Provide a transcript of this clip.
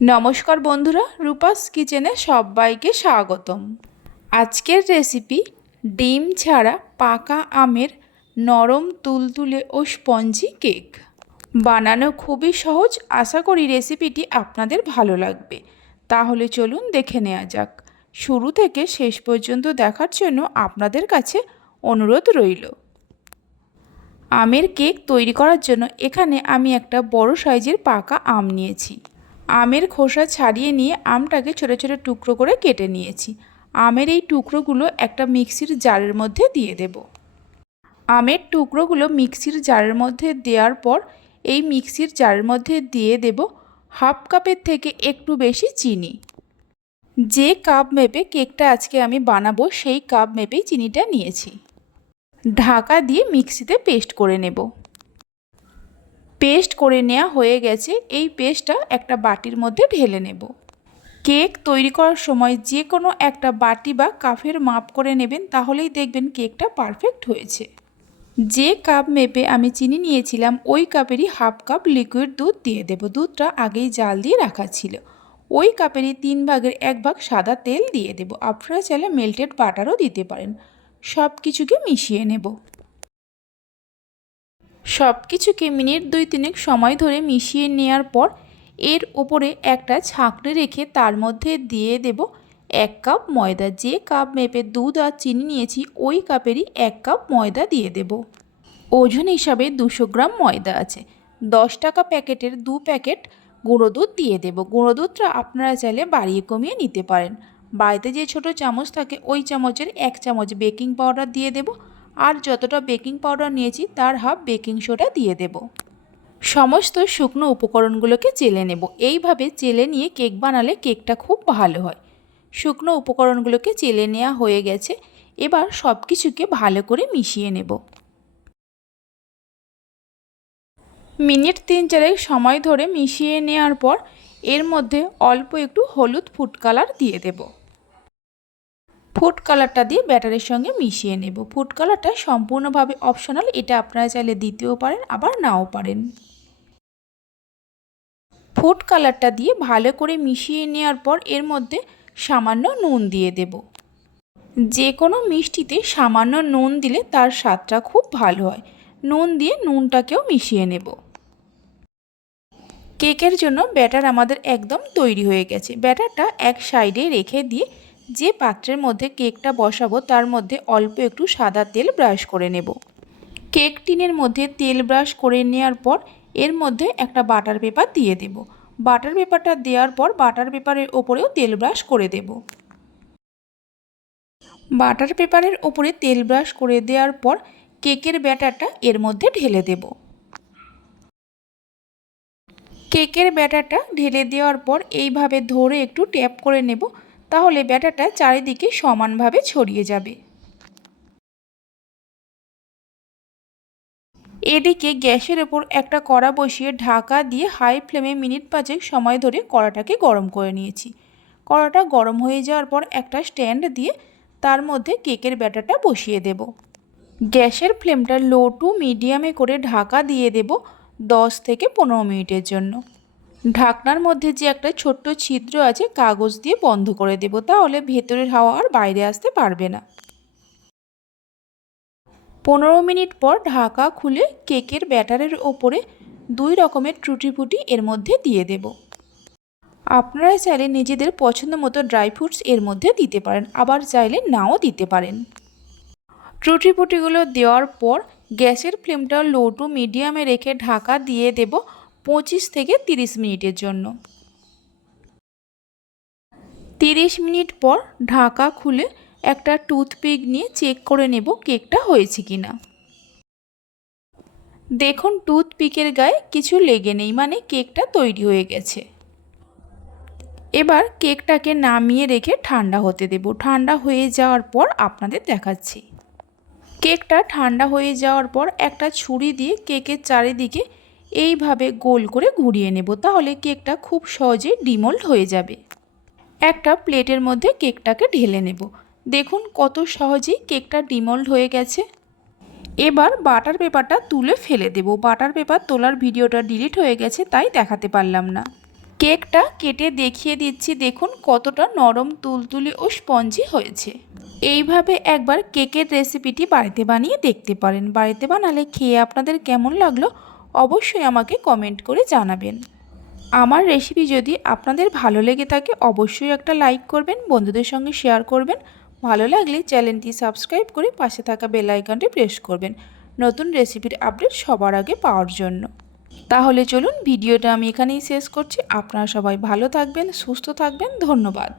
নমস্কার বন্ধুরা, রূপাস কিচেনে সবাইকে স্বাগতম। আজকের রেসিপি ডিম ছাড়া পাকা আমের নরম তুলতুলে ও স্পঞ্জি কেক। বানানো খুবই সহজ, আশা করি রেসিপিটি আপনাদের ভালো লাগবে। তাহলে চলুন দেখে নেওয়া যাক। শুরু থেকে শেষ পর্যন্ত দেখার জন্য আপনাদের কাছে অনুরোধ রইল। আমের কেক তৈরি করার জন্য এখানে আমি একটা বড় সাইজের পাকা আম নিয়েছি। আমের খোসা ছাড়িয়ে নিয়ে আমটাকে ছোটো ছোটো টুকরো করে কেটে নিয়েছি। আমের এই টুকরোগুলো একটা মিক্সির জারের মধ্যে দিয়ে দেব। আমের টুকরোগুলো মিক্সির জারের মধ্যে দেওয়ার পর এই মিক্সির জারের মধ্যে দিয়ে দেব হাফ কাপের থেকে একটু বেশি চিনি। যে কাপ মেপে কেকটা আজকে আমি বানাবো সেই কাপ মেপেই চিনিটা নিয়েছি। ঢাকা দিয়ে মিক্সিতে পেস্ট করে নেব। পেস্ট করে নেওয়া হয়ে গেছে, এই পেস্টটা একটা বাটির মধ্যে ঢেলে নেব। কেক তৈরি করার সময় যে কোনো একটা বাটি বা কাফের মাপ করে নেবেন, তাহলেই দেখবেন কেকটা পারফেক্ট হয়েছে। যে কাপ মেপে আমি চিনি নিয়েছিলাম, ওই কাপেরই হাফ কাপ লিকুইড দুধ দিয়ে দেব। দুধটা আগেই জাল দিয়ে রাখা ছিল। ওই কাপেরই তিন ভাগের এক ভাগ সাদা তেল দিয়ে দেব। আপনারা চাইলে মেল্টেড বাটারও দিতে পারেন। সব কিছুকে মিশিয়ে নেব। সব কিছুকে মিনিট দুই তিনেক সময় ধরে মিশিয়ে নেওয়ার পর এর ওপরে একটা ছাঁকড়ে রেখে তার মধ্যে দিয়ে দেব এক কাপ ময়দা। যে কাপ মেপে দুধ আর চিনি নিয়েছি, ওই কাপেরই এক কাপ ময়দা দিয়ে দেব। ওজন হিসাবে দুশো গ্রাম ময়দা আছে। দশ টাকা প্যাকেটের দু প্যাকেট গুঁড়ো দুধ দিয়ে দেব। গুঁড়ো দুধটা আপনারা চাইলে বাড়িয়ে কমিয়ে নিতে পারেন। বাড়িতে যে ছোট চামচ থাকে, ওই চামচের এক চামচ বেকিং পাউডার দিয়ে দেব। আর যতটা বেকিং পাউডার নিয়েছি, তার হাফ বেকিং সোডা দিয়ে দেব। সমস্ত শুকনো উপকরণগুলোকে চেলে নেব। এইভাবে চেলে নিয়ে কেক বানালে কেকটা খুব ভালো হয়। শুকনো উপকরণগুলোকে চেলে নেওয়া হয়ে গেছে। এবার সব কিছুকে ভালো করে মিশিয়ে নেব। মিনিট তিন চারেক সময় ধরে মিশিয়ে নেওয়ার পর, এর মধ্যে অল্প একটু হলুদ ফুড কালার দিয়ে দেব। ফুড কালারটা দিয়ে ব্যাটারের সঙ্গে মিশিয়ে নেব। ফুড কালারটা সম্পূর্ণভাবে অপশনাল এটা আপনারা চাইলে দিতেও পারেন, আবার নাও পারেন। ফুড কালারটা দিয়ে ভালো করে মিশিয়ে নেওয়ার পর এর মধ্যে সামান্য নুন দিয়ে দেব। যে কোনো মিষ্টিতে সামান্য নুন দিলে তার স্বাদটা খুব ভালো হয়। নুন দিয়ে নুনটাকেও মিশিয়ে নেব। কেকের জন্য ব্যাটার আমাদের একদম তৈরি হয়ে গেছে। ব্যাটারটা এক সাইডে রেখে দিয়ে যে পাত্রের মধ্যে কেকটা বসাবো, তার মধ্যে অল্প একটু সাদা তেল ব্রাশ করে নেব। কেক টিনের মধ্যে তেল ব্রাশ করে নেওয়ার পর, এর মধ্যে একটা বাটার পেপার দিয়ে দেব। বাটার পেপারটা দেওয়ার পর, বাটার পেপারের ওপরেও তেল ব্রাশ করে দেব। বাটার পেপারের ওপরে তেল ব্রাশ করে দেওয়ার পর, কেকের ব্যাটারটা এর মধ্যে ঢেলে দেব। কেকের ব্যাটারটা ঢেলে দেওয়ার পর, এইভাবে ধরে একটু ট্যাপ করে নেব। তাহলে ব্যাটাটা চারিদিকে সমানভাবে ছড়িয়ে যাবে। এদিকে গ্যাসের ওপর একটা কড়া বসিয়ে ঢাকা দিয়ে হাই ফ্লেমে মিনিট পাঁচেক সময় ধরে কড়াটাকে গরম করে নিয়েছি। কড়াটা গরম হয়ে যাওয়ার পর একটা স্ট্যান্ড দিয়ে তার মধ্যে কেকের ব্যাটারটা বসিয়ে দেব। গ্যাসের ফ্লেমটা লো টু মিডিয়ামে করে ঢাকা দিয়ে দেব দশ থেকে পনেরো মিনিটের জন্য। ঢাকনার মধ্যে যে একটা ছোট্ট ছিদ্র আছে, কাগজ দিয়ে বন্ধ করে দেব। তাহলে ভেতরের হাওয়া আর বাইরে আসতে পারবে না। পনেরো মিনিট পর ঢাকা খুলে কেকের ব্যাটারের ওপরে দুই রকমের ট্রুটি ফুটি এর মধ্যে দিয়ে দেব। আপনারা চাইলে নিজেদের পছন্দ মতো ড্রাই ফ্রুটস এর মধ্যে দিতে পারেন, আবার চাইলে নাও দিতে পারেন। ট্রুটি ফুটিগুলো দেওয়ার পর গ্যাসের ফ্লেমটা লো টু মিডিয়ামে রেখে ঢাকা দিয়ে দেব। পঁচিশ থেকে তিরিশ মিনিটের জন্য। তিরিশ মিনিট পর ঢাকা খুলে একটা টুথপিক নিয়ে চেক করে নেব কেকটা হয়েছে কি না দেখুন, টুথপিকের গায়ে কিছু লেগে নেই মানে কেকটা তৈরি হয়ে গেছে। এবার কেকটাকে নামিয়ে রেখে ঠান্ডা হতে দেব। ঠান্ডা হয়ে যাওয়ার পর আপনাদের দেখাচ্ছি। কেকটা ঠান্ডা হয়ে যাওয়ার পর একটা ছুরি দিয়ে কেকের চারিদিকে এইভাবে গোল করে ঘুরিয়ে নেব, তাহলে কেকটা খুব সহজে ডিমোল্ড হয়ে যাবে। একটা প্লেটের মধ্যে কেকটাকে ঢেলে নেব। দেখুন কত সহজেই কেকটা ডিমোল্ড হয়ে গেছে। এবার বাটার পেপারটা তুলে ফেলে দেব। বাটার পেপার তোলার ভিডিওটা ডিলিট হয়ে গেছে, তাই দেখাতে পারলাম না। কেকটা কেটে দেখিয়ে দিচ্ছি, দেখুন কতটা নরম, তুলতুলি ও স্পঞ্জি হয়েছে। এইভাবে একবার কেকের রেসিপিটি বাড়িতে বানিয়ে দেখতে পারেন। বাড়িতে বানালে খেয়ে আপনাদের কেমন লাগল অবশ্যই আমাকে কমেন্ট করে জানাবেন। আমার রেসিপি যদি আপনাদের ভালো লেগে থাকে, অবশ্যই একটা লাইক করবেন, বন্ধুদের সঙ্গে শেয়ার করবেন। ভালো লাগলে চ্যানেলটি সাবস্ক্রাইব করে পাশে থাকা বেল আইকনটি প্রেস করবেন। নতুন রেসিপির আপডেট সবার আগে পাওয়ার জন্য। তাহলে চলুন ভিডিওটা আমি এখানেই শেষ করছি। আপনারা সবাই ভালো থাকবেন, সুস্থ থাকবেন। ধন্যবাদ।